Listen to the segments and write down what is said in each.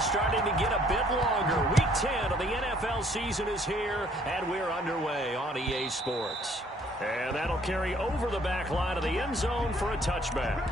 schedule starting to get a bit longer. Week 10 of the NFL season is here, and we're underway on EA Sports. And that'll carry over the back line of the end zone for a touchback.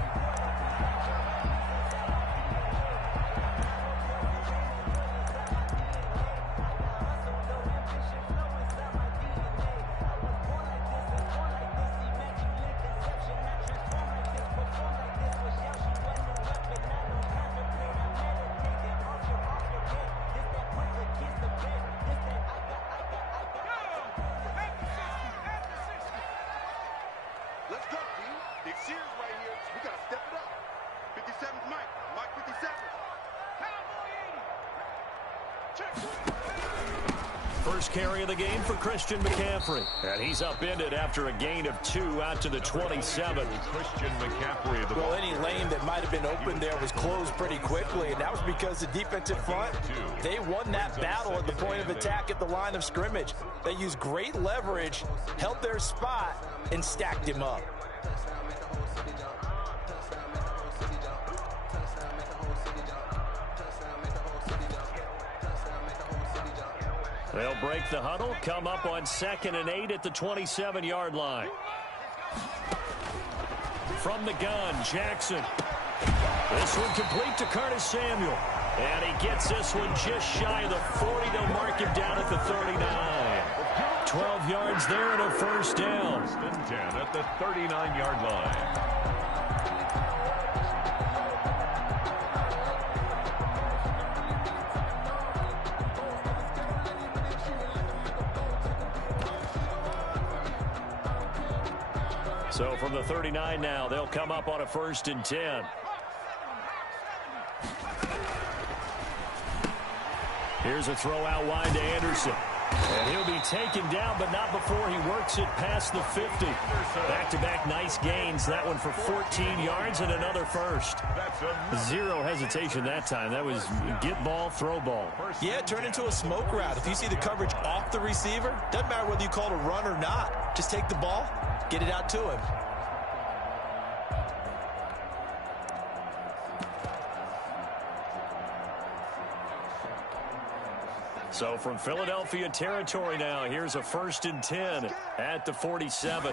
First carry of the game for Christian McCaffrey. And he's upended after a gain of 2 out to the 27. Christian McCaffrey. Well, any lane that might have been open there was closed pretty quickly, and that was because the defensive front, they won that battle at the point of attack at the line of scrimmage. They used great leverage, held their spot, and stacked him up. They'll break the huddle, come up on 2nd and 8 at the 27-yard line. From the gun, Jackson. This one complete to Curtis Samuel. And he gets this one just shy of the 40. They'll mark him down at the 39. 12 yards there and a first down. 10 at the 39-yard line. So from the 39 now, they'll come up on a 1st and 10. Here's a throw out wide to Anderson. And he'll be taken down, but not before he works it past the 50. Back-to-back nice gains. That one for 14 yards and another first. Zero hesitation that time. That was get ball, throw ball. Yeah, turn into a smoke route. If you see the coverage off the receiver, doesn't matter whether you call it a run or not. Just take the ball, get it out to him. So from Philadelphia territory now, here's a 1st and 10 at the 47.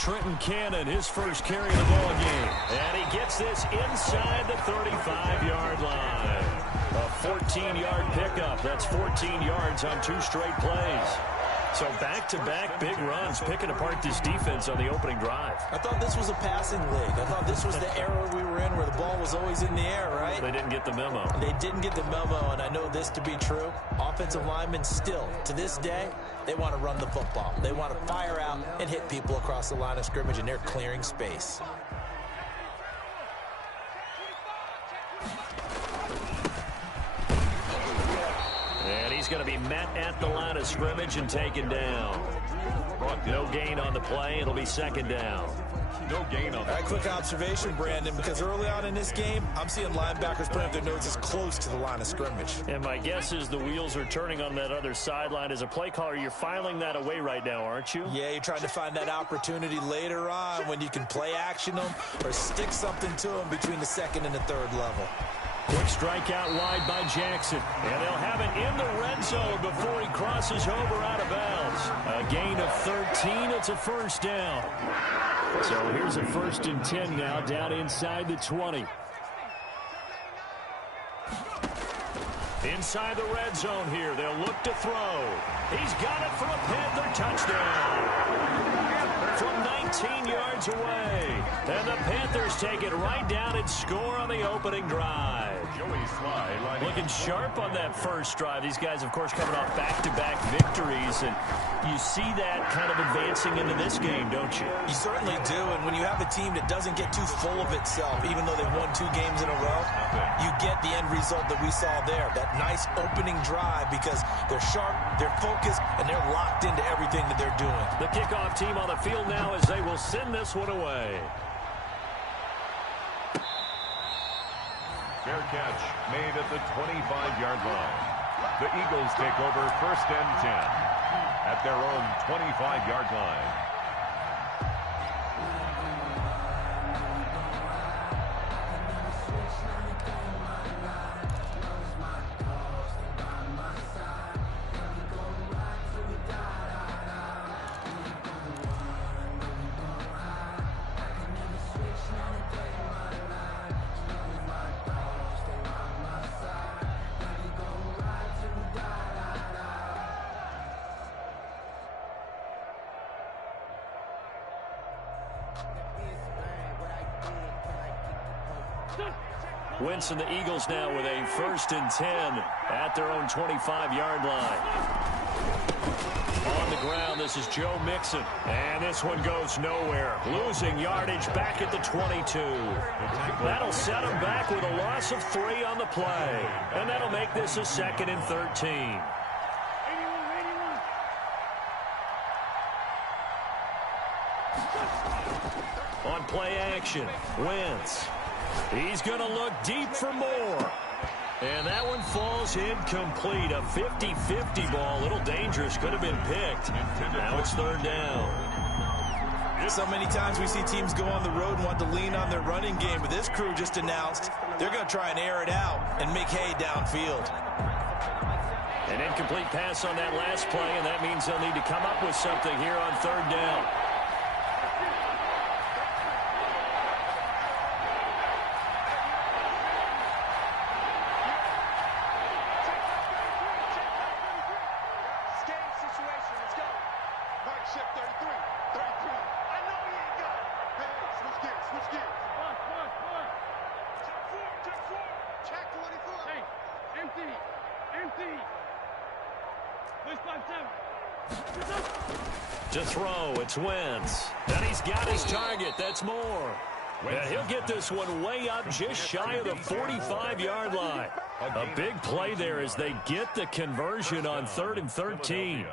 Trenton Cannon, his first carry of the ball game. And he gets this inside the 35-yard line. A 14-yard pickup. That's 14 yards on 2 straight plays. So back-to-back big runs, picking apart this defense on the opening drive. I thought this was a passing league. I thought this was the era we were in where the ball was always in the air, right? They didn't get the memo. They didn't get the memo, and I know this to be true. Offensive linemen still, to this day, they want to run the football. They want to fire out and hit people across the line of scrimmage, and they're clearing space. He's going to be met at the line of scrimmage and taken down. No gain on the play. It'll be 2nd down. No gain on the play. All right, quick observation, Brandon, because early on in this game, I'm seeing linebackers putting up their noses close to the line of scrimmage. And my guess is the wheels are turning on that other sideline. As a play caller, you're filing that away right now, aren't you? Yeah, you're trying to find that opportunity later on when you can play action them or stick something to them between the 2nd and the 3rd level. Quick strike out wide by Jackson. And they'll have it in the red zone before he crosses over out of bounds. A gain of 13. It's a first down. So here's a 1st and 10 now down inside the 20. Inside the red zone here. They'll look to throw. He's got it for a Panther touchdown. From 19 yards away. And the Panthers take it right down and score on the opening drive. Looking sharp on that first drive. These guys, of course, coming off back-to-back victories. And you see that kind of advancing into this game, don't you? You certainly do. And when you have a team that doesn't get too full of itself, even though they've won 2 games in a row, you get the end result that we saw there. That nice opening drive because they're sharp, they're focused, and they're locked into everything that they're doing. The kickoff team on the field now as they will send this one away. Fair catch made at the 25-yard line. The Eagles take over 1st and 10 at their own 25-yard line. Wentz and the Eagles now with a 1st and 10 at their own 25-yard line. On the ground, this is Joe Mixon. And this one goes nowhere. Losing yardage back at the 22. That'll set him back with a loss of 3 on the play. And that'll make this a 2nd and 13. On play action, Wentz. He's going to look deep for more. And that one falls incomplete. A 50-50 ball. A little dangerous. Could have been picked. Now it's 3rd down. So many times we see teams go on the road and want to lean on their running game. But this crew just announced they're going to try and air it out and make hay downfield. An incomplete pass on that last play, and that means they'll need to come up with something here on 3rd down. To throw, it's Wentz. And he's got his target. That's more. And he'll get this one way up just shy of the 45-yard line. A big play there as they get the conversion on 3rd and 13.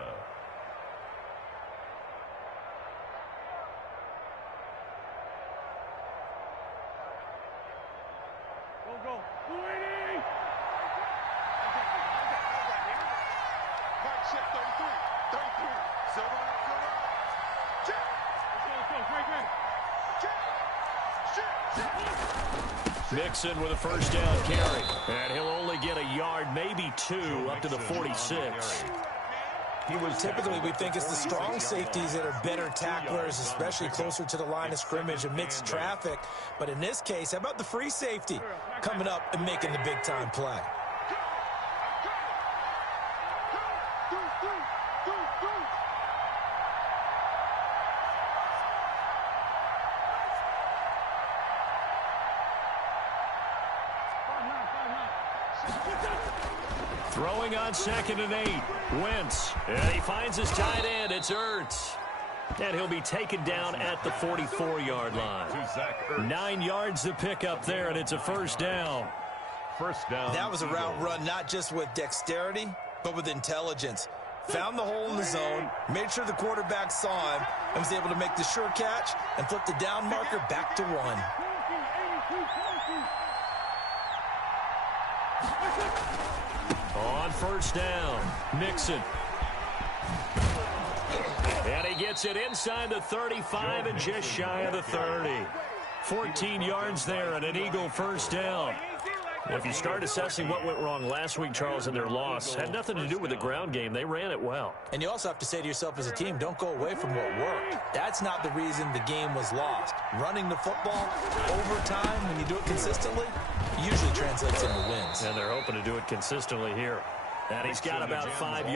Mixon with a 1st down carry. And he'll only get a yard, maybe 2, up to the 46. Typically, we think it's the strong safeties that are better tacklers, especially closer to the line of scrimmage amidst traffic. But in this case, how about the free safety coming up and making the big-time play? Throwing on 2nd and 8. Wentz. And he finds his tight end. It's Ertz. And he'll be taken down at the 44-yard line. 9 yards to pick up there, and it's a 1st down. That was a route run not just with dexterity, but with intelligence. Found the hole in the zone, made sure the quarterback saw him, and was able to make the sure catch and flip the down marker back to 1. On 1st down, Mixon. And he gets it inside the 35 and just shy of the 30. 14 yards there and an Eagle 1st down. If you start assessing what went wrong last week, Charles, in their loss, had nothing to do with the ground game. They ran it well. And you also have to say to yourself as a team, don't go away from what worked. That's not the reason the game was lost. Running the football over time, when you do it consistently, usually translates into wins. And they're hoping to do it consistently here. And he's got about 5 yards.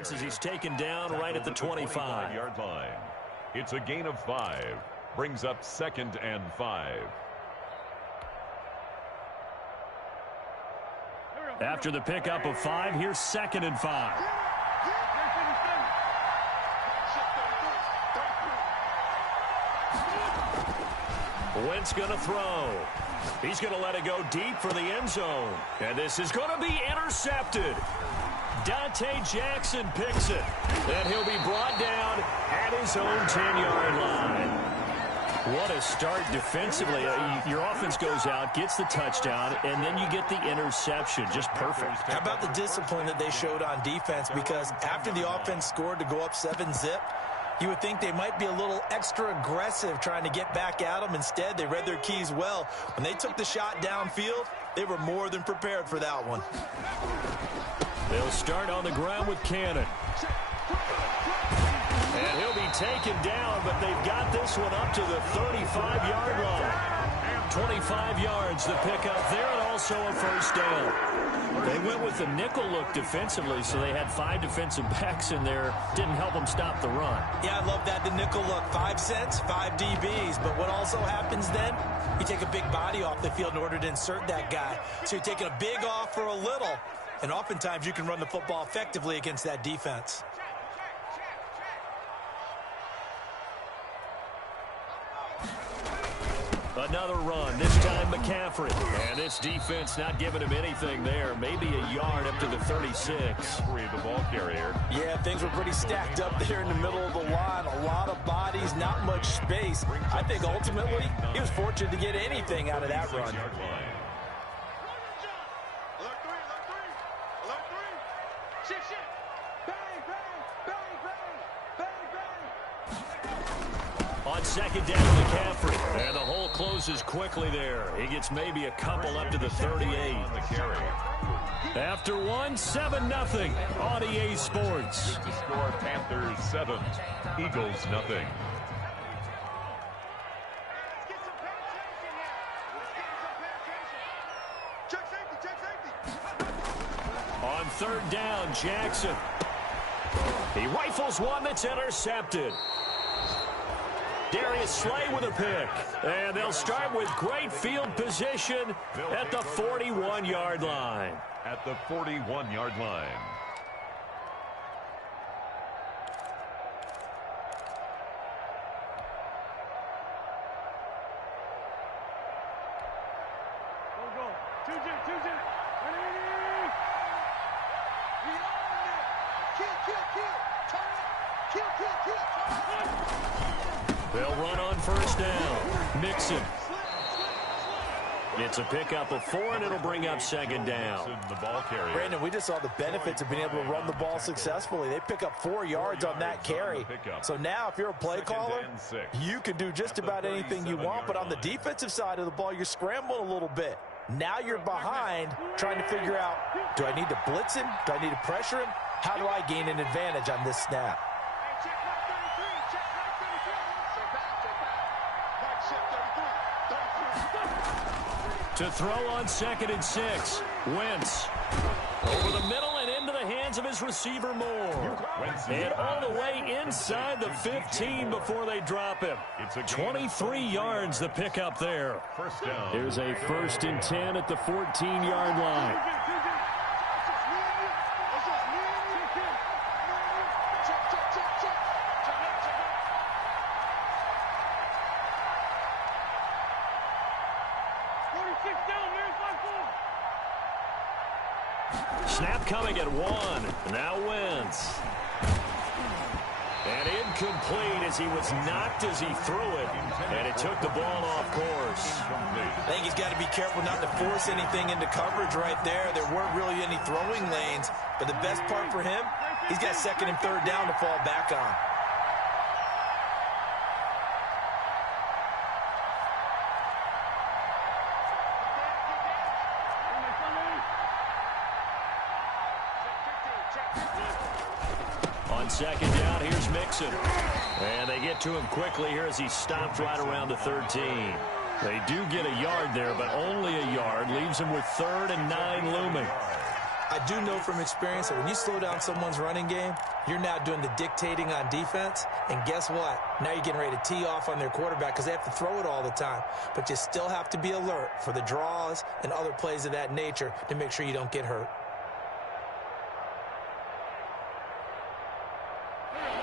As he's taken down right at the 25-yard line. It's a gain of 5. Brings up 2nd and 5. After the pickup of 5, here's 2nd and 5. Wentz going to throw. He's going to let it go deep for the end zone. And this is going to be intercepted. Dante Jackson picks it. And he'll be brought down at his own 10-yard line. What a start defensively. Your offense goes out, gets the touchdown, and then you get the interception. Just perfect. How about the discipline that they showed on defense? Because after the offense scored to go up 7-zip, you would think they might be a little extra aggressive trying to get back at them. Instead, they read their keys well. When they took the shot downfield, they were more than prepared for that one. They'll start on the ground with Cannon. And he'll be taken down, but they've got this one up to the 35-yard line. 25 yards to pick up there, and also a first down. They went with the nickel look defensively, so they had 5 defensive backs in there. Didn't help them stop the run. Yeah, I love that, the nickel look. 5 cents, 5 DBs. But what also happens then, you take a big body off the field in order to insert that guy. So you're taking a big off for a little, and oftentimes you can run the football effectively against that defense. Another run, this time McCaffrey. And this defense not giving him anything there. Maybe a yard up to the 36. The ball carrier. Yeah, things were pretty stacked up there in the middle of the line. A lot of bodies, not much space. I think ultimately he was fortunate to get anything out of that run. On second down, McCaffrey. And the hole closes quickly there. He gets maybe a couple up to the 38. After one, 7-0 on EA Sports. To score, Panthers 7, Eagles nothing. On third down, Jackson. He rifles one that's intercepted. Darius Slay with a pick. And they'll start with great field position at the 41-yard line. At the 41-yard line. They'll run on first down. Mixon. It's a pickup of 4, and it'll bring up second down. The ball carrier. Brandon, we just saw the benefits of being able to run the ball successfully. They pick up 4 yards on that carry. So now if you're a play caller, you can do just about anything you want. But on the defensive side of the ball, you're scrambling a little bit. Now you're behind trying to figure out, do I need to blitz him? Do I need to pressure him? How do I gain an advantage on this snap? To throw on 2nd and 6. Wentz. Over the middle and into the hands of his receiver Moore. And all the way inside the 15 before they drop him. 23 yards the pickup there. First down. Here's a 1st and 10 at the 14-yard line. Snap coming at 1. Now Wentz. And incomplete as he was knocked as he threw it. And it took the ball off course. I think he's got to be careful not to force anything into coverage right there. There weren't really any throwing lanes. But the best part for him, he's got 2nd and 3rd down to fall back on. On second down, here's Mixon. And they get to him quickly here as he stopped right around the 13. They do get a yard there, but only a yard. Leaves him with 3rd and 9 looming. I do know from experience that when you slow down someone's running game, you're now doing the dictating on defense. And guess what? Now you're getting ready to tee off on their quarterback because they have to throw it all the time. But you still have to be alert for the draws and other plays of that nature to make sure you don't get hurt.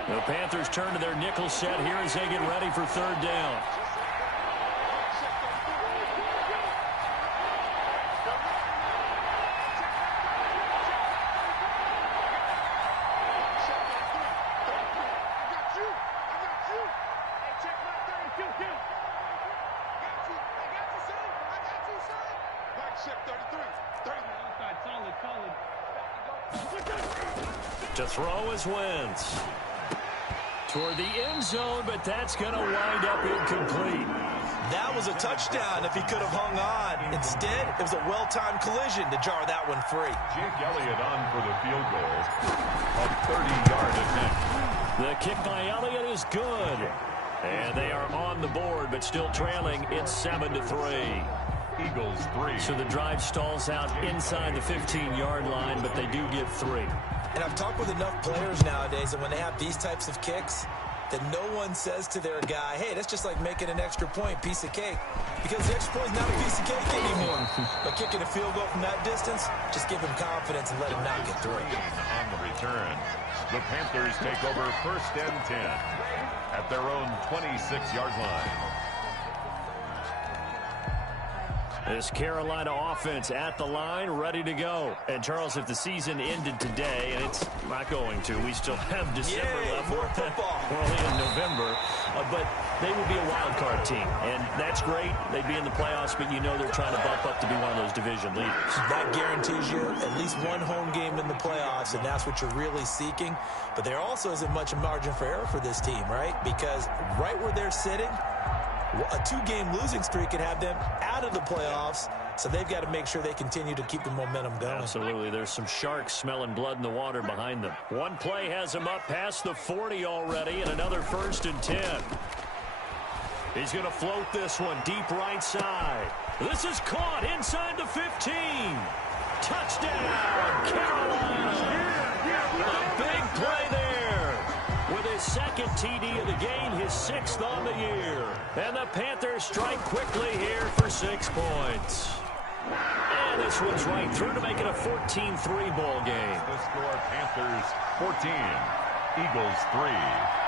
The Panthers turn to their nickel set here as they get ready for third down. To throw is Wentz. Toward the end zone, but that's going to wind up incomplete. That was a touchdown if he could have hung on. Instead, it was a well-timed collision to jar that one free. Jake Elliott on for the field goal. A 30-yard attempt. The kick by Elliott is good. And they are on the board, but still trailing. It's 7-3. Eagles 3. So the drive stalls out inside the 15-yard line, but they do get 3. And I've talked with enough players nowadays that when they have these types of kicks, that no one says to their guy, hey, that's just like making an extra point, piece of cake. Because the extra point is not a piece of cake anymore. But kicking a field goal from that distance, just give him confidence and let him knock it through. On the return, the Panthers take over 1st and 10 at their own 26-yard line. This Carolina offense at the line, ready to go. And, Charles, if the season ended today, and it's not going to, we still have December left. More football. We're only in November. But they would be a wild card team, and that's great. They'd be in the playoffs, but you know they're trying to bump up to be one of those division leaders. That guarantees you at least one home game in the playoffs, and that's what you're really seeking. But there also isn't much margin for error for this team, right? Because right where they're sitting, a 2-game losing streak could have them out of the playoffs, so they've got to make sure they continue to keep the momentum going. Absolutely. There's some sharks smelling blood in the water behind them. One play has them up past the 40 already, and another 1st and 10. He's going to float this one deep right side. This is caught inside the 15. Touchdown, Carolina. A big play there. With his second TD of the game, his 6th on the year. And the Panthers strike quickly here for 6 points. And this one's right through to make it a 14-3 ball game. The score, Panthers 14, Eagles 3.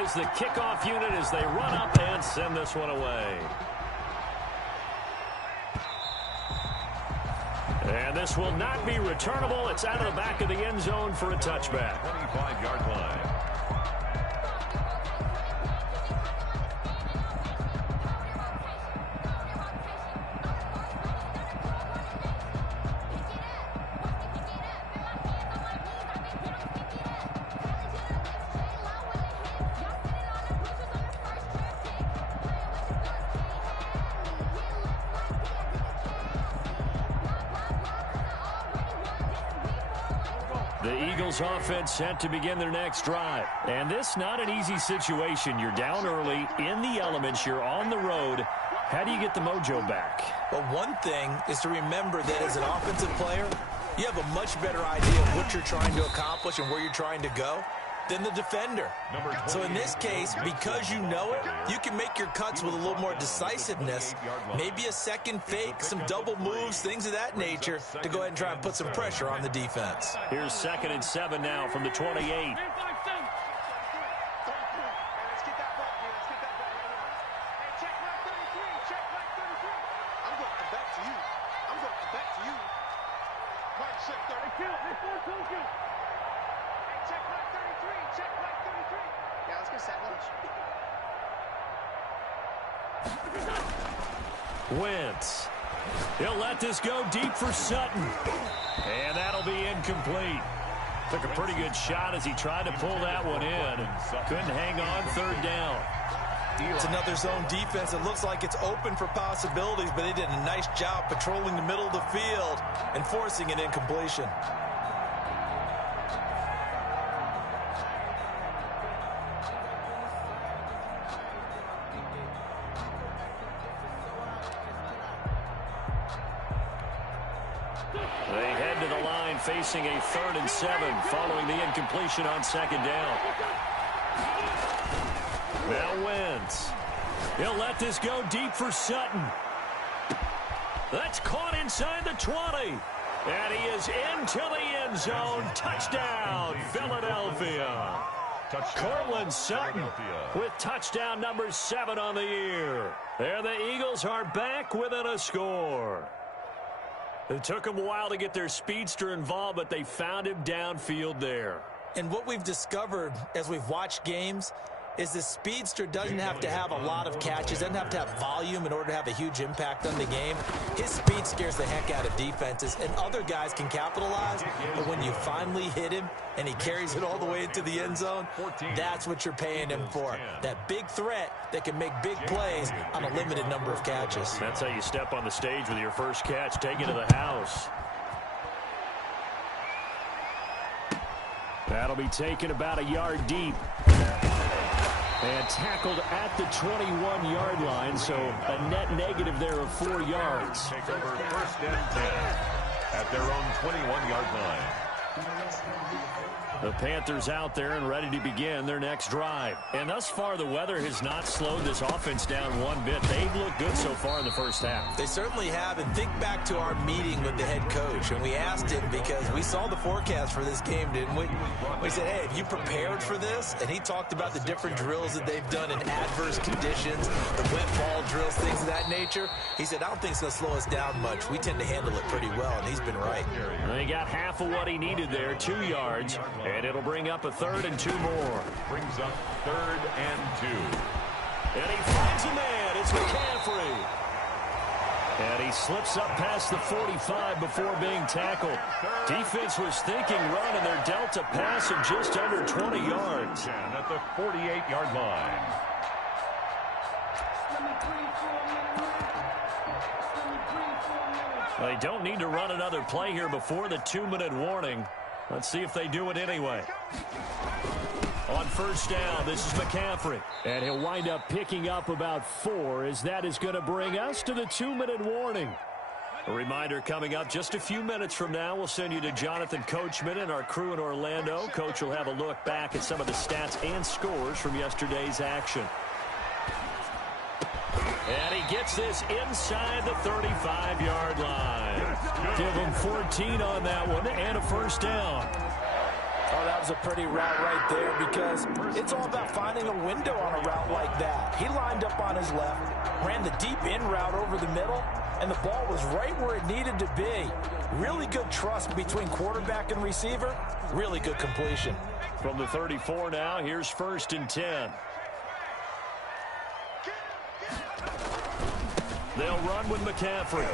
Is the kickoff unit as they run up and send this one away. And this will not be returnable. It's out of the back of the end zone for a touchback. 25-yard line. The Eagles offense set to begin their next drive. And this not an easy situation. You're down early, in the elements, you're on the road. How do you get the mojo back? Well, one thing is to remember that as an offensive player, you have a much better idea of what you're trying to accomplish and where you're trying to go than the defender. So in this case, because you know it, you can make your cuts with a little more decisiveness, maybe a second fake, some double moves, things of that nature, to go ahead and try and put some pressure on the defense. Here's 2nd and 7 now from the 28. Wentz. He'll let this go deep for Sutton. And that'll be incomplete. Took a pretty good shot as he tried to pull that one in. Couldn't hang on 3rd down. It's another zone defense. It looks like it's open for possibilities, but they did a nice job patrolling the middle of the field and forcing an incompletion. They head to the line facing a 3rd and 7 following the incompletion on 2nd down. Now Wentz. He'll let this go deep for Sutton. That's caught inside the 20. And he is into the end zone. Touchdown, Philadelphia. Cortland Sutton with touchdown number 7 on the year. There the Eagles are back within a score. It took them a while to get their speedster involved, but they found him downfield there. And what we've discovered as we've watched games is the speedster doesn't have to have a lot of catches, doesn't have to have volume in order to have a huge impact on the game. His speed scares the heck out of defenses, and other guys can capitalize. But when you finally hit him and he carries it all the way into the end zone, that's what you're paying him for. That big threat that can make big plays on a limited number of catches. That's how you step on the stage with your first catch, take it to the house. That'll be taken about a yard deep. And tackled at the 21-yard line, so a net negative there of 4 yards. Take over 1st and 10 at their own 21-yard line. The Panthers out there and ready to begin their next drive. And thus far, the weather has not slowed this offense down one bit. They've looked good so far in the first half. They certainly have. And think back to our meeting with the head coach. And we asked him, because we saw the forecast for this game, didn't we? We said, hey, have you prepared for this? And he talked about the different drills that they've done in adverse conditions, the wet ball drills, things of that nature. He said, I don't think it's going to slow us down much. We tend to handle it pretty well, and he's been right. He got half of what he needed there, 2 yards. And it'll bring up a 3rd and 2 more. Brings up 3rd and 2. And he finds a man. It's McCaffrey. And he slips up past the 45 before being tackled. Defense was thinking run, and they're dealt a pass of just under 20 yards. At the 48-yard line. They don't need to run another play here before the 2-minute warning. Let's see if they do it anyway. On 1st down, this is McCaffrey. And he'll wind up picking up about 4, as that is going to bring us to the 2-minute warning. A reminder coming up just a few minutes from now. We'll send you to Jonathan Coachman and our crew in Orlando. Coach will have a look back at some of the stats and scores from yesterday's action. And he gets this inside the 35-yard line. Give him 14 on that one and a 1st down. Oh, that was a pretty route right there, because it's all about finding a window on a route like that. He lined up on his left, ran the deep in route over the middle, and the ball was right where it needed to be. Really good trust between quarterback and receiver. Really good completion. From the 34 now, here's 1st and 10. They'll run with McCaffrey.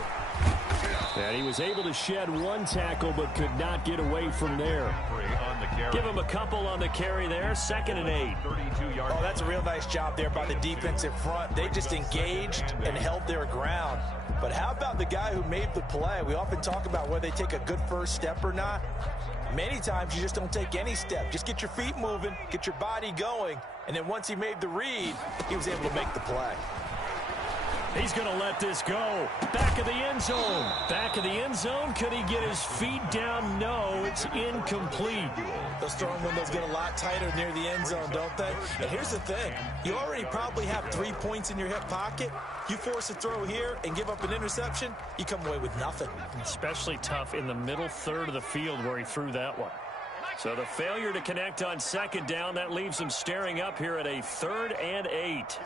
And he was able to shed 1 tackle, but could not get away from there. Give him a couple on the carry there. 2nd and 8. Oh, that's a real nice job there by the defensive front. They just engaged and held their ground. But how about the guy who made the play? We often talk about whether they take a good first step or not. Many times you just don't take any step. Just get your feet moving, get your body going, and then once he made the read, he was able to make the play. He's going to let this go. Back of the end zone. Back of the end zone. Could he get his feet down? No, it's incomplete. Those throwing windows get a lot tighter near the end zone, don't they? And here's the thing. You already probably have 3 points in your hip pocket. You force a throw here and give up an interception, you come away with nothing. Especially tough in the middle 3rd of the field where he threw that one. So the failure to connect on 2nd down, that leaves him staring up here at a 3rd and 8.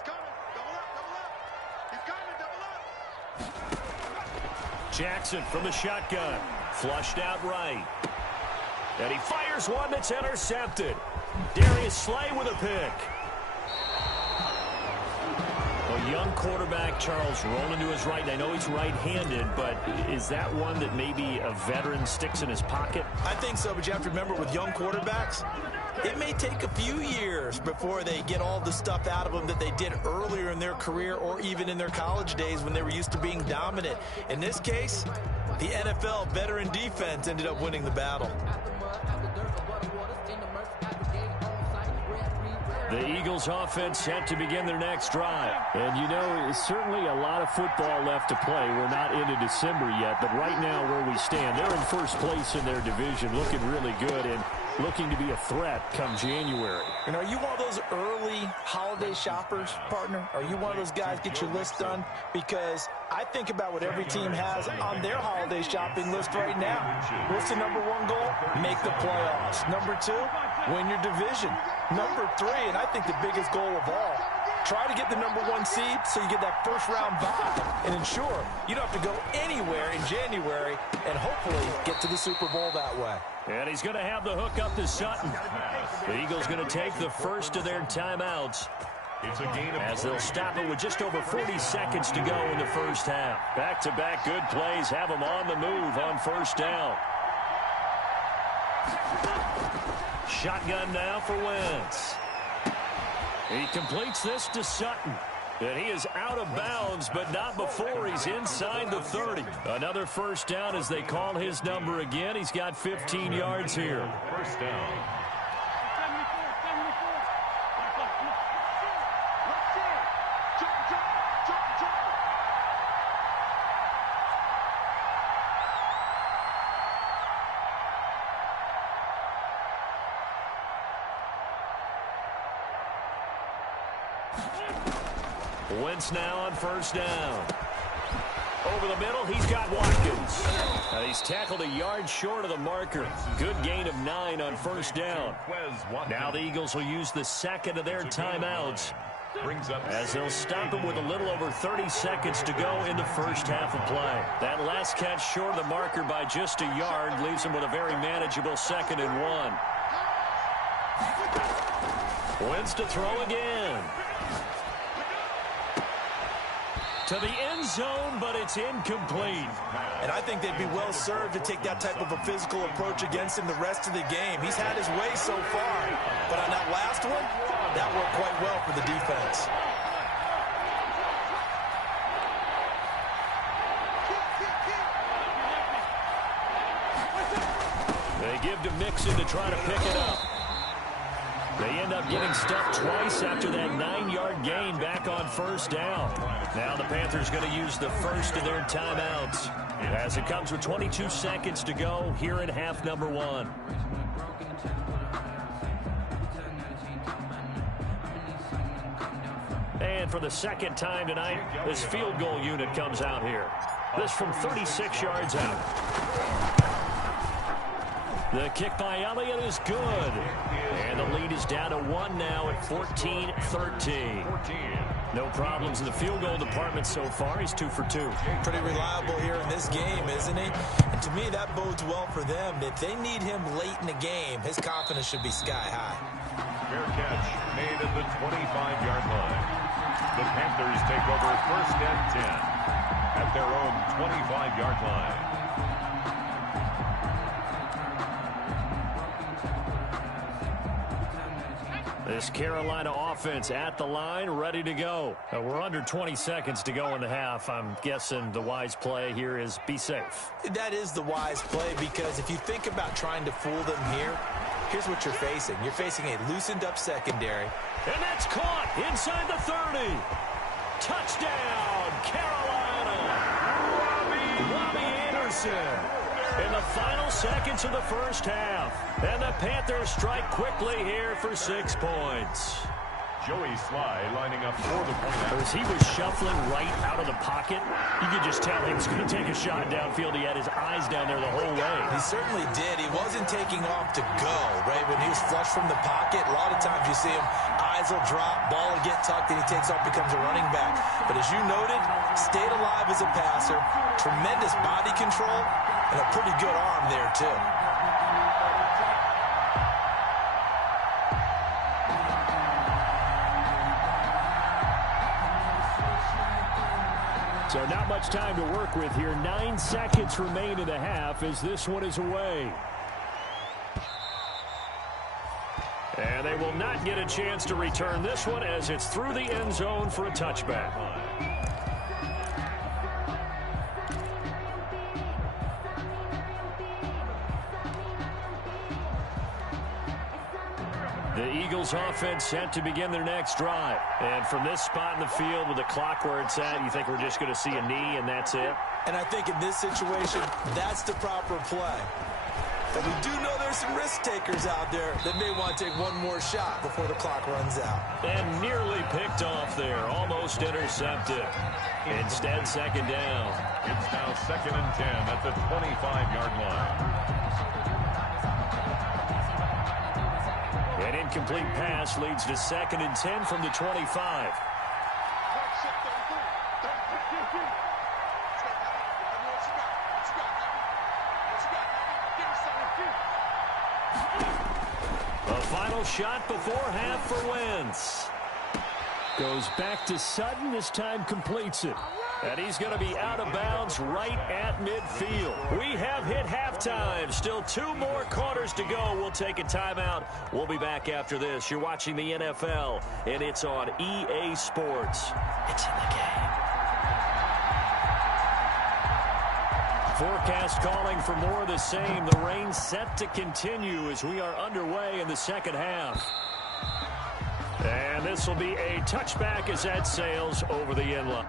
Jackson from the shotgun. Flushed out right. And he fires one that's intercepted. Darius Slay with a pick. A young quarterback, Charles, rolling to his right. I know he's right-handed, but is that one that maybe a veteran sticks in his pocket? I think so, but you have to remember with young quarterbacks, it may take a few years before they get all the stuff out of them that they did earlier in their career or even in their college days when they were used to being dominant. In this case, the NFL veteran defense ended up winning the battle. The Eagles offense set to begin their next drive. And you know, it's certainly a lot of football left to play. We're not into December yet, but right now where we stand, they're in first place in their division, looking really good and looking to be a threat come January. And are you one of those early holiday shoppers, partner? Are you one of those guys get your list done? Because I think about what every team has on their holiday shopping list right now. What's the number one goal? Make the playoffs. Number two, win your division. Number three, and I think the biggest goal of all, try to get the number one seed so you get that first round bye and ensure you don't have to go anywhere in January and hopefully get to the Super Bowl that way. And he's going to have the hook up to Sutton. The Eagles going to take the first of their timeouts It's a gain of as they'll stop it with just over 40 seconds to go in the first half. Back-to-back good plays have them on the move on first down. Shotgun now for Wentz. He completes this to Sutton. And he is out of bounds, but not before he's inside the 30. Another first down as they call his number again. He's got 15 yards here. first down. Wentz now on first down. Over the middle, he's got Watkins. He's tackled a yard short of the marker. Good gain of 9 on first down. Now the Eagles will use the second of their timeouts as they'll stop him with a little over 30 seconds to go in the first half of play. That last catch short of the marker by just a yard leaves him with a very manageable 2nd and 1. Wentz to throw again. To the end zone, but it's incomplete. And I think they'd be well served to take that type of a physical approach against him the rest of the game. He's had his way so far, but on that last one, that worked quite well for the defense. They give to Mixon to try to pick it up. They end up getting stuffed twice after that 9-yard gain back on first down. Now the Panthers going to use the first of their timeouts as it comes with 22 seconds to go here in half number 1. And for the second time tonight, this field goal unit comes out here. This from 36 yards out. The kick by Elliott is good. And the lead is down to 1 now at 14-13. No problems in the field goal department so far. He's 2 for 2. Pretty reliable here in this game, isn't he? And to me, that bodes well for them. If they need him late in the game, his confidence should be sky high. Fair catch made at the 25-yard line. The Panthers take over first and 10 at their own 25-yard line. This Carolina offense at the line, ready to go. We're under 20 seconds to go in the half. I'm guessing the wise play here is be safe. That is the wise play, because if you think about trying to fool them here, here's what you're facing. You're facing a loosened up secondary. And that's caught inside the 30. Touchdown, Carolina. Robbie Anderson. In the final seconds of the first half. And the Panthers strike quickly here for 6 points. Joey Sly lining up for the point. As he was shuffling right out of the pocket, you could just tell he was going to take a shot downfield. He had his eyes down there the whole way. He certainly did. He wasn't taking off to go, right? When he was flush from the pocket, a lot of times you see him, eyes will drop, ball will get tucked, and he takes off, becomes a running back. But as you noted, stayed alive as a passer, tremendous body control, and a pretty good arm there, too. So not much time to work with here. 9 seconds remain in the half as this one is away. and will not get a chance to return this one as it's through the end zone for a touchback. The Eagles offense set to begin their next drive. And from this spot in the field with the clock where it's at, you think we're just going to see a knee and that's it? And I think in this situation, that's the proper play. But we do know there's some risk takers out there that may want to take one more shot before the clock runs out. And nearly picked off there, almost intercepted. Instead, second down. It's now 2nd and 10 at the 25-yard line. An incomplete pass leads to 2nd and 10 from the 25. A final shot before half for Wentz. Goes back to Sutton, this time completes it. And he's going to be out of bounds right at midfield. We have hit halftime. Still 2 more quarters to go. We'll take a timeout. We'll be back after this. You're watching the NFL, and it's on EA Sports. It's in the game. Forecast calling for more of the same. The rain set to continue as we are underway in the second half. And this will be a touchback as that sails over the end line.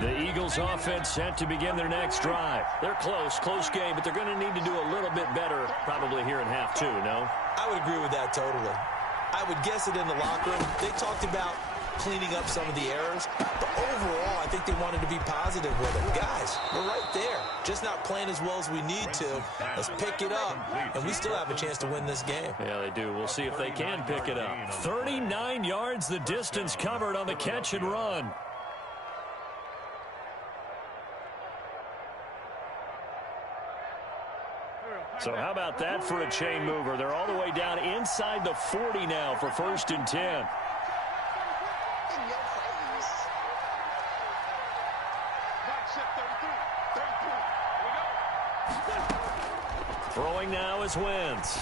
The Eagles offense set to begin their next drive. They're close game, but they're going to need to do a little bit better probably here in half 2, no? I would agree with that totally. I would guess it in the locker room. They talked about cleaning up some of the errors, but overall, I think they wanted to be positive with it. Guys, we're right there. Just not playing as well as we need to. Let's pick it up, and we still have a chance to win this game. Yeah, they do. We'll see if they can pick it up. 39 yards the distance covered on the catch and run. So how about that for a chain mover? They're all the way down inside the 40 now for 1st and 10. Throwing now is Wentz.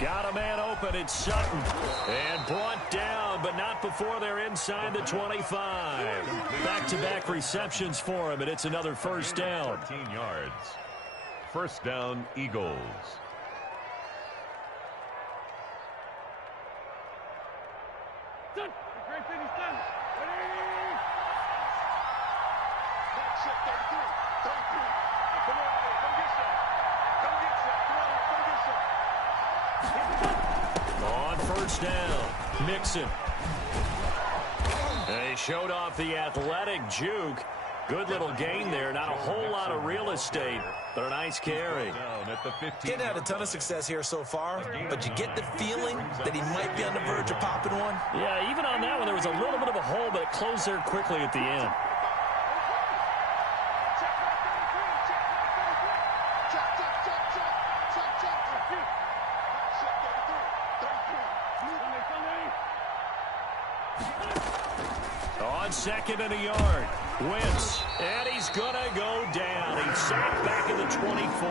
Got a man open. It's Sutton. And brought down, but not before they're inside the 25. Back-to-back receptions for him, and it's another first down. 14 yards. First down, Eagles. On first down, Mixon. And he showed off the athletic juke. Good little gain there. Not a whole lot of real estate, but a nice carry. He hadn't had a ton of success here so far, but you get the feeling that he might be on the verge of popping one. Yeah, even on that one, there was a little bit of a hole, but it closed there quickly at the end. On 2nd and a yard. Wentz, and he's going to go down. He's sacked back at the 24.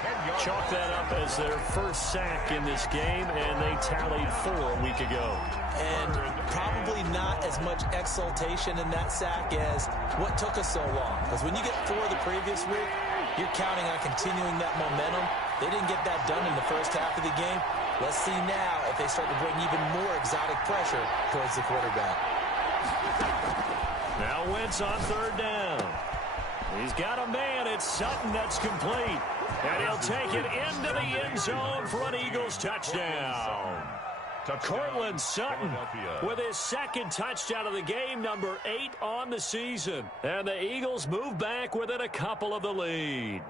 10-yard Chalk that up as their first sack in this game, and they tallied 4 a week ago. And probably not as much exultation in that sack as what took us so long. Because when you get 4 the previous week, you're counting on continuing that momentum. They didn't get that done in the first half of the game. Let's see now if they start to bring even more exotic pressure towards the quarterback. Now Wentz on 3rd down. He's got a man. It's Sutton that's complete. And he'll take it into the end zone for an Eagles touchdown. Cortland Sutton with his 2nd touchdown of the game, number 8 on the season. And the Eagles move back within a couple of the lead.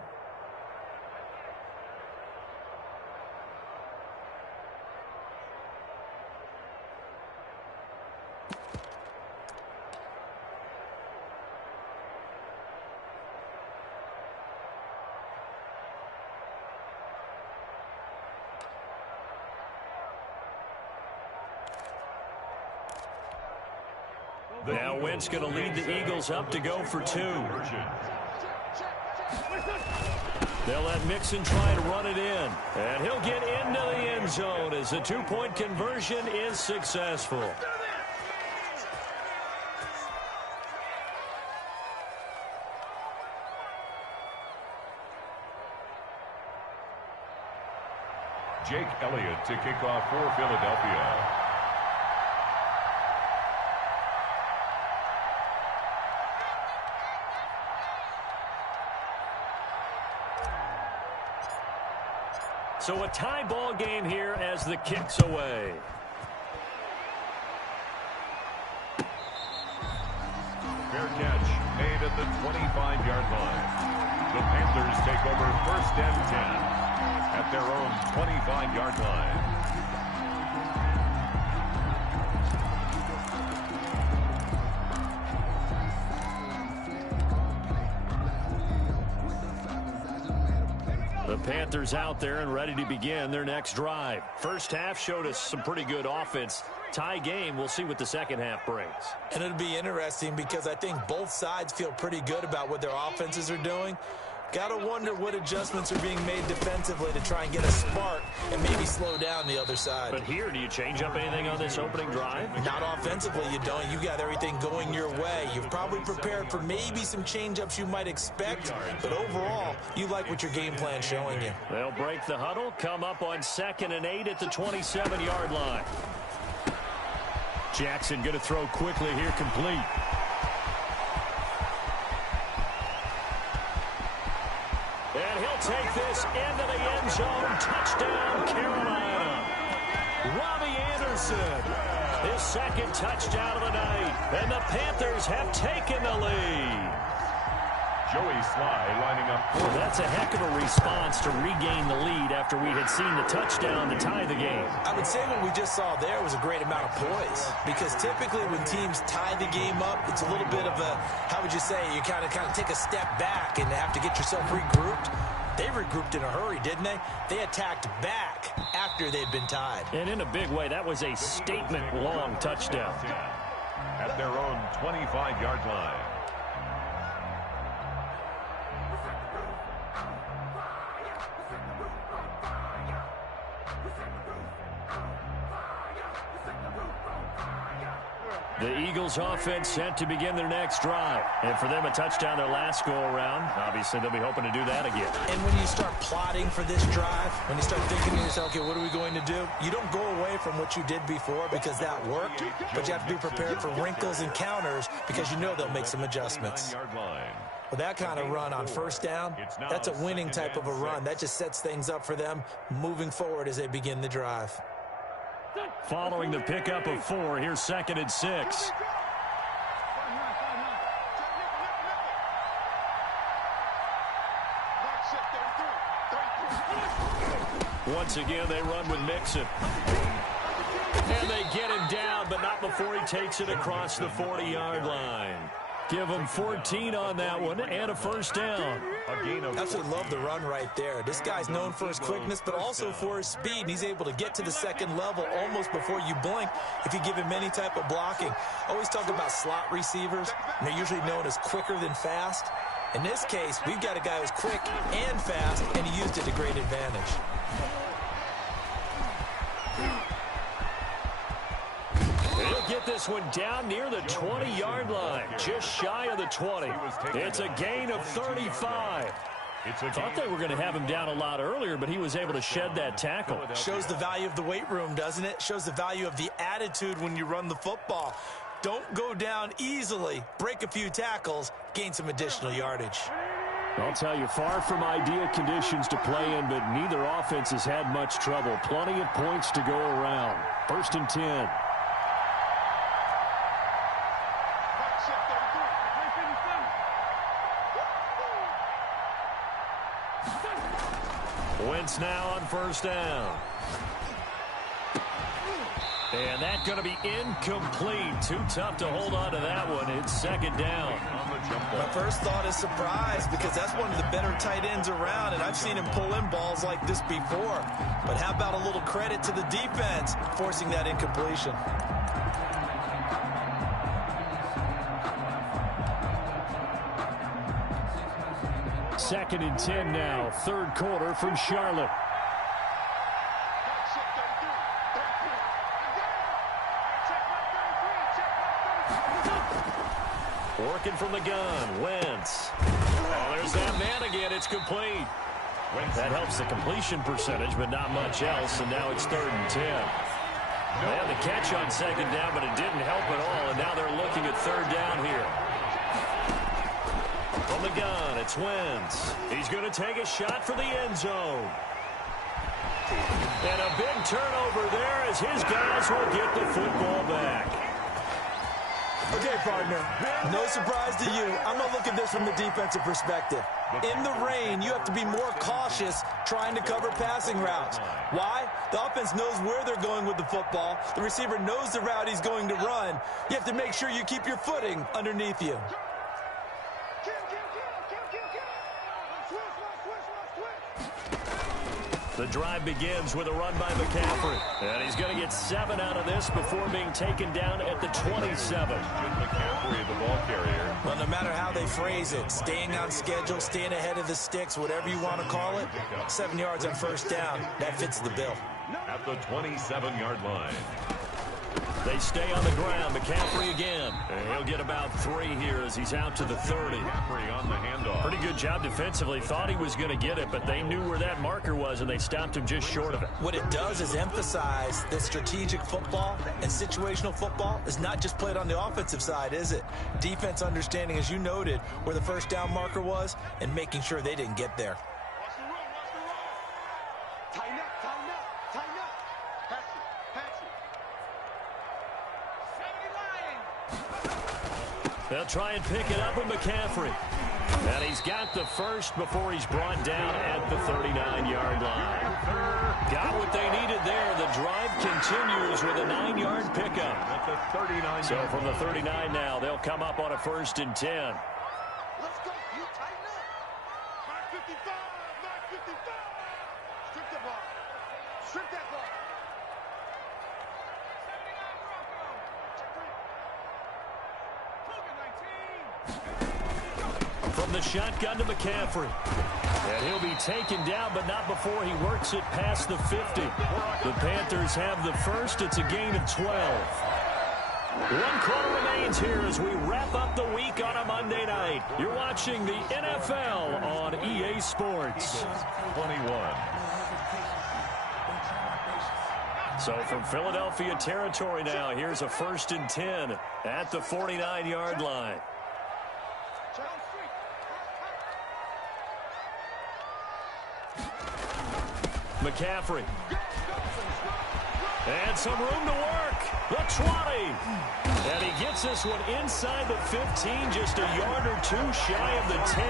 Now Wentz going to lead the Eagles up to go for 2. They'll let Mixon try to run it in. And he'll get into the end zone as the 2-point conversion is successful. Jake Elliott to kick off for Philadelphia. So a tie ball game here as the kick's away. Fair catch made at the 25-yard line. The Panthers take over 1st and 10 at their own 25-yard line. The Panthers out there and ready to begin their next drive. First half showed us some pretty good offense. Tie game, we'll see what the second half brings. And it'll be interesting because I think both sides feel pretty good about what their offenses are doing. Got to wonder what adjustments are being made defensively to try and get a spark and maybe slow down the other side. But here, do you change up anything on this opening drive? Not offensively, you don't. You got everything going your way. You've probably prepared for maybe some change-ups you might expect, but overall, you like what your game plan's showing you. They'll break the huddle, come up on 2nd and 8 at the 27-yard line. Jackson going to throw quickly here, complete. And he'll take this into the end zone. Touchdown, Carolina. Robbie Anderson, his 2nd touchdown of the night. And the Panthers have taken the lead. Joey Sly lining up. Well, that's a heck of a response to regain the lead after we had seen the touchdown to tie the game. I would say what we just saw there was a great amount of poise, because typically when teams tie the game up, it's a little bit of a, how would you say, you kind of take a step back and have to get yourself regrouped. They regrouped in a hurry, didn't they? They attacked back after they'd been tied. And in a big way, that was a statement-long touchdown. At their own 25-yard line. The Eagles offense set to begin their next drive. And for them, a touchdown their last go-around. Obviously, they'll be hoping to do that again. And when you start plotting for this drive, when you start thinking to yourself, okay, what are we going to do? You don't go away from what you did before because that worked, but you have to be prepared for wrinkles and counters because you know they'll make some adjustments. With that kind of run on 1st down, that's a winning type of a run. That just sets things up for them moving forward as they begin the drive. Following the pickup of 4, here's 2nd and 6. Once again, they run with Mixon. And they get him down, but not before he takes it across the 40-yard line. Give him 14 on that one and a 1st down. Absolutely love the run right there. This guy's known for his quickness, but also for his speed. And he's able to get to the 2nd level almost before you blink if you give him any type of blocking. Always talk about slot receivers, and they're usually known as quicker than fast. In this case, we've got a guy who's quick and fast, and he used it to great advantage. He'll get this one down near the 20-yard line, just shy of the 20. It's a gain of 35. Thought they were going to have him down a lot earlier, but he was able to shed that tackle. Shows the value of the weight room, doesn't it? Shows the value of the attitude when you run the football. Don't go down easily. Break a few tackles, gain some additional yardage. I'll tell you, far from ideal conditions to play in, but neither offense has had much trouble. Plenty of points to go around. 1st and 10. Wentz now on 1st down. And that's going to be incomplete. Too tough to hold on to that one. It's 2nd down. My first thought is surprise, because that's one of the better tight ends around, and I've seen him pull in balls like this before. But how about a little credit to the defense forcing that incompletion? Second and 10 now, 3rd quarter from Charlotte. Working from the gun, Wentz. Oh, there's that man again. It's complete. That helps the completion percentage, but not much else, and now it's 3rd and 10. They had the catch on 2nd down, but it didn't help at all, and now they're looking at 3rd down here. From the gun, it's Wentz. He's going to take a shot for the end zone. And a big turnover there as his guys will get the football back. Okay, partner, no surprise to you. I'm going to look at this from the defensive perspective. In the rain, you have to be more cautious trying to cover passing routes. Why? The offense knows where they're going with the football. The receiver knows the route he's going to run. You have to make sure you keep your footing underneath you. The drive begins with a run by McCaffrey. And he's going to get 7 out of this before being taken down at the 27. McCaffrey, the ball carrier. Well, no matter how they phrase it, staying on schedule, staying ahead of the sticks, whatever you want to call it, 7 yards on 1st down, that fits the bill. At the 27-yard line. They stay on the ground. McCaffrey again. And he'll get about 3 here as he's out to the 30. McCaffrey on the handoff. Pretty good job defensively. Thought he was going to get it, but they knew where that marker was, and they stopped him just short of it. What it does is emphasize that strategic football and situational football is not just played on the offensive side, is it? Defense understanding, as you noted, where the 1st down marker was and making sure they didn't get there. They'll try and pick it up with McCaffrey. And he's got the first before he's brought down at the 39-yard line. Got what they needed there. The drive continues with a 9-yard pickup. At the 39. So from the 39 now, they'll come up on a 1st and 10. Let's go. You tighten up. 955. 955. Strip the ball. Strip that ball. From the shotgun to McCaffrey. And he'll be taken down, but not before he works it past the 50. The Panthers have the first. It's a gain of 12. 1 quarter remains here as we wrap up the week on a Monday night. You're watching the NFL on EA Sports. 21. So from Philadelphia territory now, here's a 1st and 10 at the 49-yard line. McCaffrey. And some room to work. The 20. And he gets this one inside the 15, just a yard or 2 shy of the 10.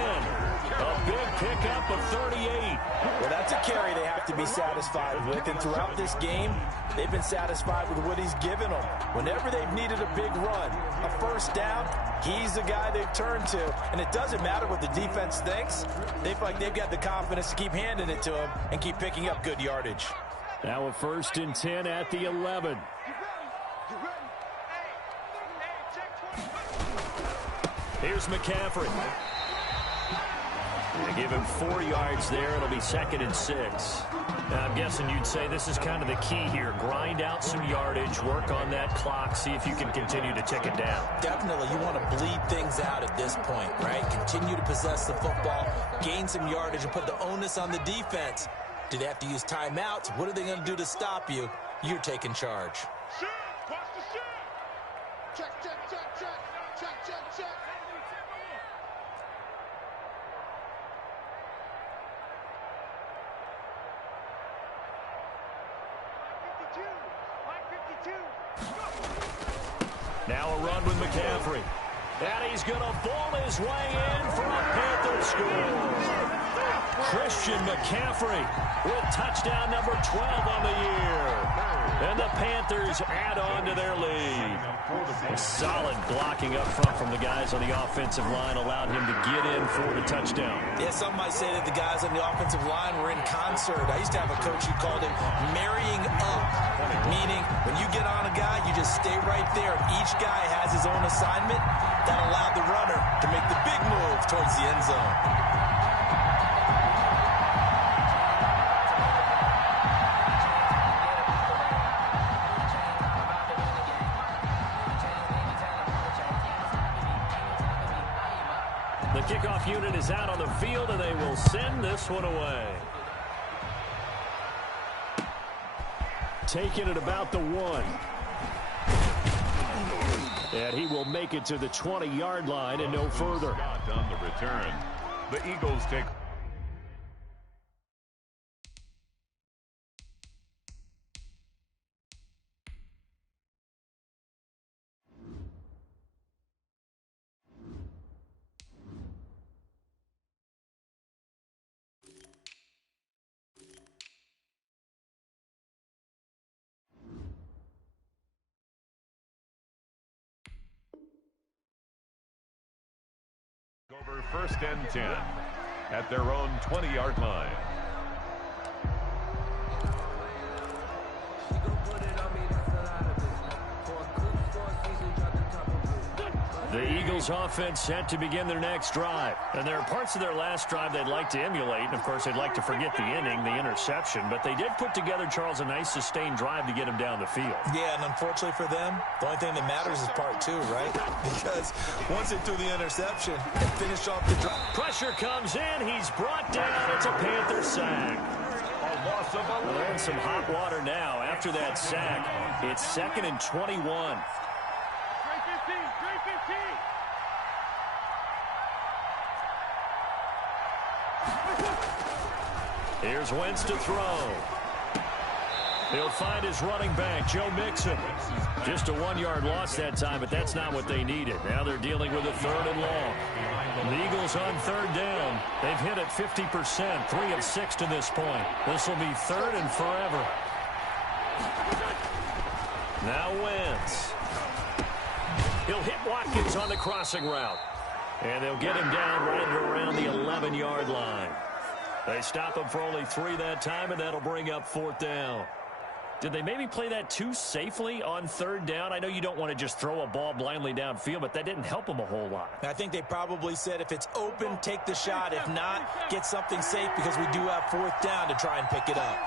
A big pickup of 38. Well, that's a carry they have to be satisfied with. And throughout this game, they've been satisfied with what he's given them. Whenever they've needed a big run, a 1st down, he's the guy they've turned to. And it doesn't matter what the defense thinks. They feel like they've got the confidence to keep handing it to him and keep picking up good yardage. Now a 1st and 10 at the 11. Here's McCaffrey. They give him 4 yards there. It'll be 2nd and 6. Now, I'm guessing you'd say this is kind of the key here. Grind out some yardage, work on that clock, see if you can continue to tick it down. Definitely. You want to bleed things out at this point, right? Continue to possess the football, gain some yardage, and put the onus on the defense. Do they have to use timeouts? What are they going to do to stop you? You're taking charge. Check, check, check, check. Check, check, check. Now a run with McCaffrey. And he's going to ball his way in for a Panther score. Christian McCaffrey with touchdown number 12 on the year. And the Panthers add on to their lead. A solid blocking up front from the guys on the offensive line allowed him to get in for the touchdown. Yeah, some might say that the guys on the offensive line were in concert. I used to have a coach who called it marrying up, meaning when you get on a guy, you just stay right there. Each guy has his own assignment that allowed the runner to make the big move towards the end zone. The kickoff unit is out on the field, and they will send this one away. Taking it about the 1. And he will make it to the 20-yard line and no further. On the return, the Eagles take. Over 1st and 10 at their own 20-yard line. The Eagles offense set to begin their next drive. And there are parts of their last drive they'd like to emulate. And, of course, they'd like to forget the inning, the interception. But they did put together, Charles, a nice sustained drive to get him down the field. Yeah, and unfortunately for them, the only thing that matters is part 2, right? Because once they threw the interception and finished off the drive. Pressure comes in. He's brought down. It's a Panther sack. Well, they're in some hot water now. After that sack, it's 2nd and 21. Here's Wentz to throw. He'll find his running back, Joe Mixon. Just a 1-yard loss that time, but that's not what they needed. Now they're dealing with a 3rd and long. The Eagles on 3rd down. They've hit it 50%, 3 of 6 to this point. This will be 3rd and forever. Now Wentz. He'll hit Watkins on the crossing route. And they'll get him down right around the 11-yard line. They stop him for only 3 that time, and that'll bring up 4th down. Did they maybe play that too safely on 3rd down? I know you don't want to just throw a ball blindly downfield, but that didn't help them a whole lot. I think they probably said if it's open, take the shot. If not, get something safe because we do have 4th down to try and pick it up.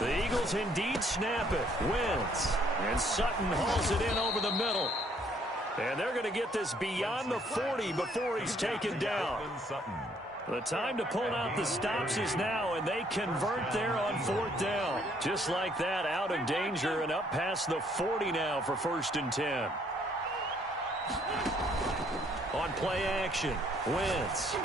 The Eagles indeed snap it. Wentz. And Sutton hauls it in over the middle. And they're going to get this beyond the 40 before he's taken down. The time to pull out the stops is now, and they convert there on 4th down. Just like that, out of danger and up past the 40 now for 1st and 10. On play action, Wentz.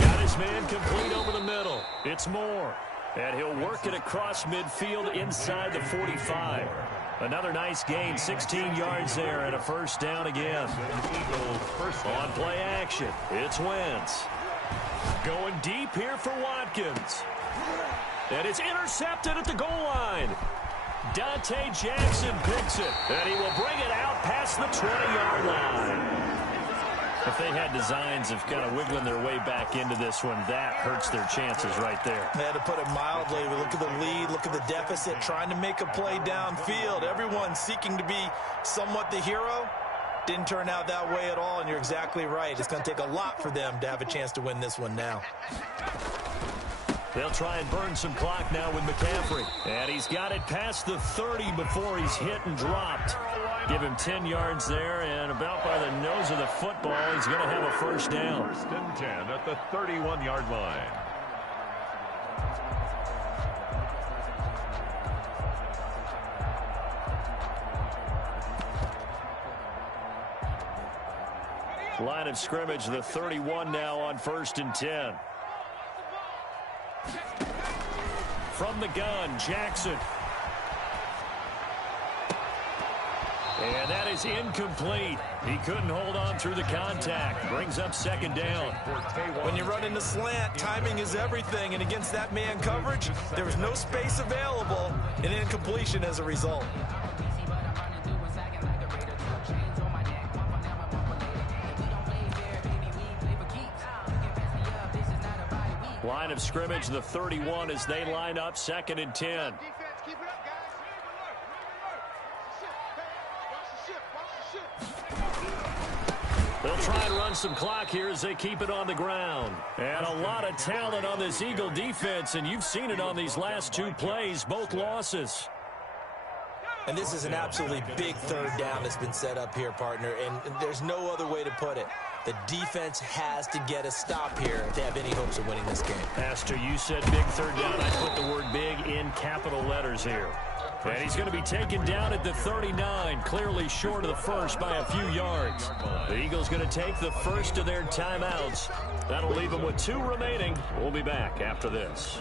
Got his man complete over the middle. It's Moore. And he'll work it across midfield inside the 45. Another nice gain, 16 yards there, and a 1st down again. On play action, it's Wentz. Going deep here for Watkins. And it's intercepted at the goal line. Dante Jackson picks it, and he will bring it out past the 20-yard line. If they had designs of kind of wiggling their way back into this one, that hurts their chances right there. They had to put it mildly. Look at the lead, look at the deficit, trying to make a play downfield. Everyone seeking to be somewhat the hero. Didn't turn out that way at all, and you're exactly right. It's going to take a lot for them to have a chance to win this one now. They'll try and burn some clock now with McCaffrey. And he's got it past the 30 before he's hit and dropped. Give him 10 yards there, and about by the nose of the football, he's going to have a first down. First and 10 at the 31-yard line. Line of scrimmage, the 31 now on first and 10. From the gun, Jackson. And that is incomplete. He couldn't hold on through the contact. Brings up second down. When you run in the slant, timing is everything. And against that man coverage, there was no space available, and incompletion as a result. Line of scrimmage, the 31 as they line up second and 10. They'll try and run some clock here as they keep it on the ground. And a lot of talent on this Eagle defense, and you've seen it on these last two plays, both losses. And this is an absolutely big third down that's been set up here, partner, and there's no other way to put it. The defense has to get a stop here if they have any hopes of winning this game. Pastor, you said big third down. I put the word big in capital letters here. And he's going to be taken down at the 39, clearly short of the first by a few yards. The Eagles going to take the first of their timeouts. That'll leave them with 2 remaining. We'll be back after this.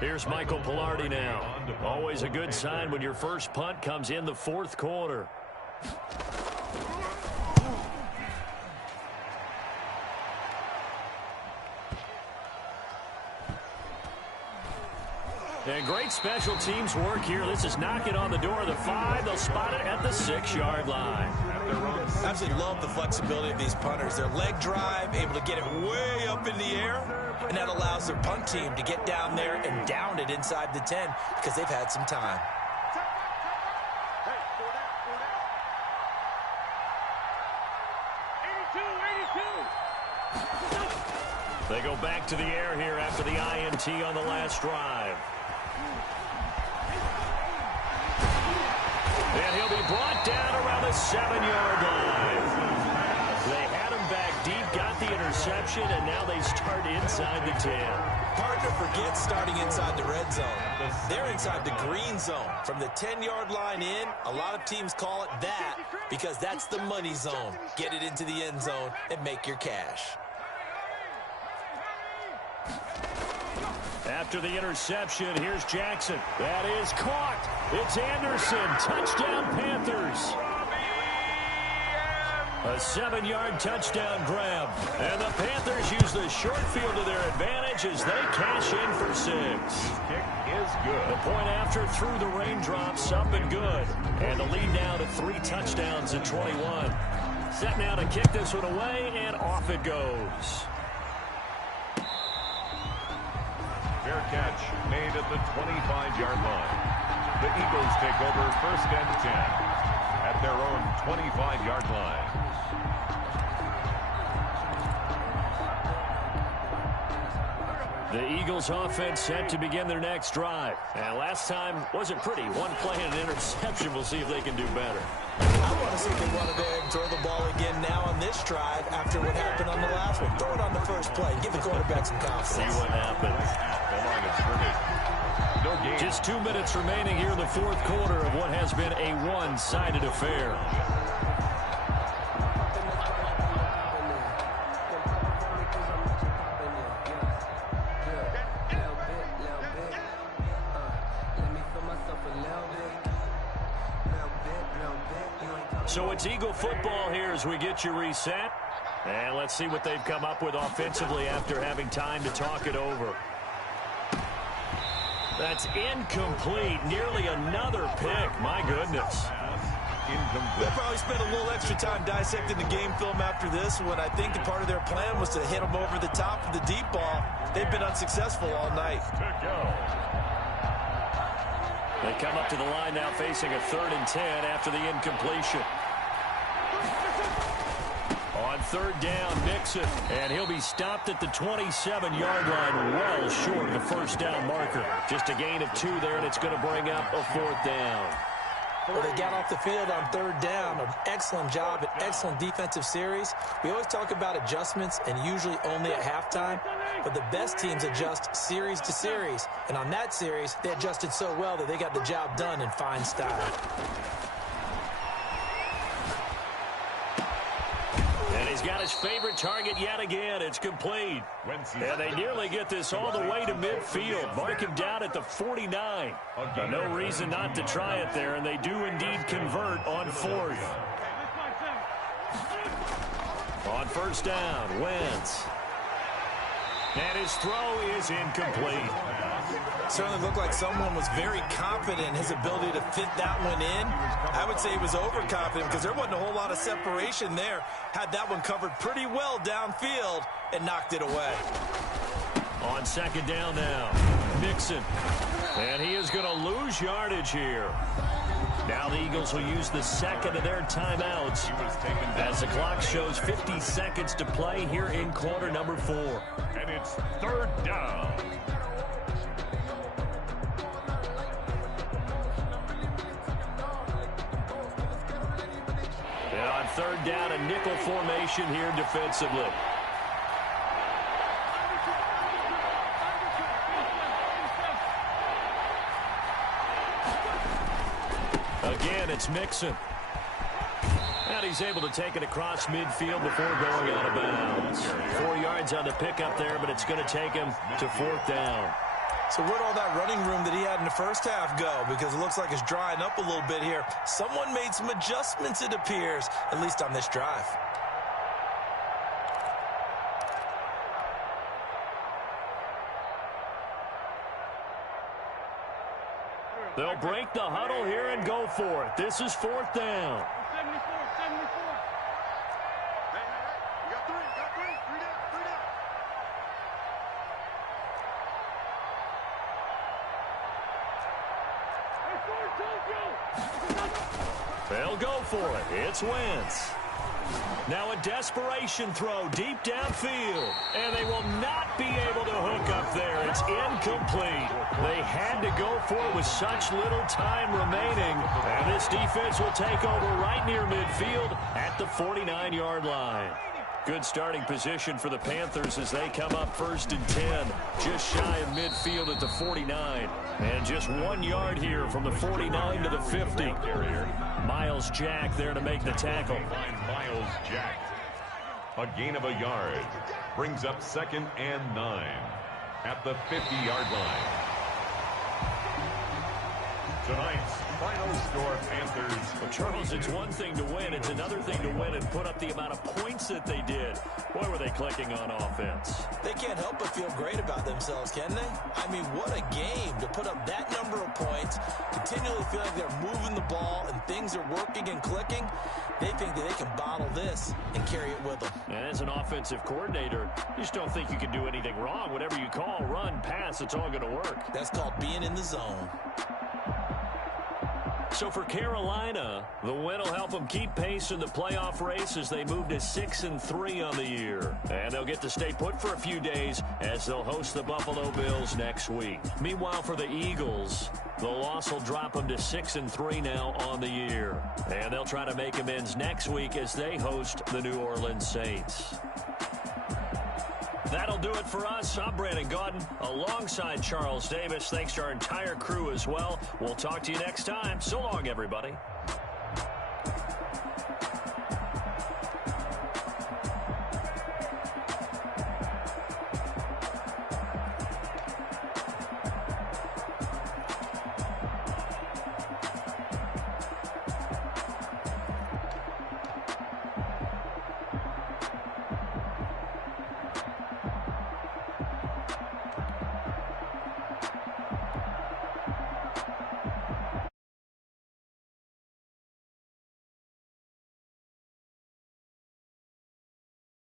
Here's Michael Pilardi now. Always a good sign when your first punt comes in the fourth quarter. And great special teams work here. This is knocking on the door of the 5. They'll spot it at the 6-yard line. Absolutely love the flexibility of these punters. Their leg drive, able to get it way up in the air, and that allows their punt team to get down there and down it inside the 10 because they've had some time. They go back to the air here after the INT on the last drive. And he'll be brought down around the 7-yard line. They had him back deep, got the interception, and now they start inside the 10. Partner forgets starting inside the red zone. They're inside the green zone. From the 10-yard line in, a lot of teams call it that because that's the money zone. Get it into the end zone and make your cash. After the interception, here's Jackson. That is caught. It's Anderson. Touchdown, Panthers. A 7-yard touchdown grab. And the Panthers use the short field to their advantage as they cash in for 6. Kick is good. The point after through the raindrops, up and good. And the lead now to 3 touchdowns at 21. Set now to kick this one away, and off it goes. Fair catch made at the 25-yard line. The Eagles take over first and 10 at their own 25-yard line. The Eagles offense set to begin their next drive. And last time wasn't pretty. 1 play and an interception. We'll see if they can do better. I want to see if they want to go ahead and throw the ball again now on this drive after what happened on the last one. Throw it on the first play. Give the quarterback some confidence. See what happens. Just 2 minutes remaining here in the fourth quarter of what has been a one-sided affair. So it's Eagle football here as we get you reset. And let's see what they've come up with offensively after having time to talk it over. That's incomplete. Nearly another pick. My goodness. They'll probably spend a little extra time dissecting the game film after this one. I think part of their plan was to hit them over the top of the deep ball. They've been unsuccessful all night. They come up to the line now facing a 3rd and 10 after the incompletion. On 3rd down, Mixon, and he'll be stopped at the 27-yard line, well short of the first down marker. Just a gain of 2 there, and it's going to bring up a 4th down. Well, they got off the field on 3rd down. An excellent job, an excellent defensive series. We always talk about adjustments, and usually only at halftime. But the best teams adjust series to series. And on that series, they adjusted so well that they got the job done in fine style. And he's got his favorite target yet again. It's complete. And they nearly get this all the way to midfield. Mark him down at the 49. No reason not to try it there, and they do indeed convert on 4th. On 1st down, Wentz. And his throw is incomplete. Certainly looked like someone was very confident in his ability to fit that one in. I would say he was overconfident because there wasn't a whole lot of separation there. Had that one covered pretty well downfield and knocked it away. On 2nd down now, Mixon. And he is going to lose yardage here. Now the Eagles will use the 2nd of their timeouts as the clock shows 50 seconds to play here in quarter number 4. And it's 3rd down. And on 3rd down, a nickel formation here defensively. Again, it's Mixon. And he's able to take it across midfield before going out of bounds. 4 yards on the pickup there, but it's going to take him to 4th down. So where'd all that running room that he had in the first half go? Because it looks like it's drying up a little bit here. Someone made some adjustments, it appears, at least on this drive. They'll break the huddle here and go for it. This is 4th down. 74. Hey, you got 3 down. They'll go for it. It's Wentz. Now a desperation throw deep downfield. And they will not be able to hook up there. It's incomplete. They had to go for it with such little time remaining. And this defense will take over right near midfield at the 49-yard line. Good starting position for the Panthers as they come up 1st and 10. Just shy of midfield at the 49. And just 1 yard here from the 49 to the 50. Miles Jack there to make the tackle. Miles Jack. A gain of a yard. Brings up 2nd and 9 at the 50-yard line. Tonight's final score, Panthers. Well, Charles, it's one thing to win. It's another thing to win and put up the amount of points that they did. Boy, were they clicking on offense. They can't help but feel great about themselves, can they? I mean, what a game to put up that number of points, continually feel like they're moving the ball and things are working and clicking. They think that they can bottle this and carry it with them. And as an offensive coordinator, you just don't think you can do anything wrong. Whatever you call, run, pass, it's all going to work. That's called being in the zone. So for Carolina, the win will help them keep pace in the playoff race as they move to 6-3 on the year. And they'll get to stay put for a few days as they'll host the Buffalo Bills next week. Meanwhile, for the Eagles, the loss will drop them to 6-3 now on the year. And they'll try to make amends next week as they host the New Orleans Saints. That'll do it for us. I'm Brandon Gaudin alongside Charles Davis. Thanks to our entire crew as well. We'll talk to you next time. So long, everybody.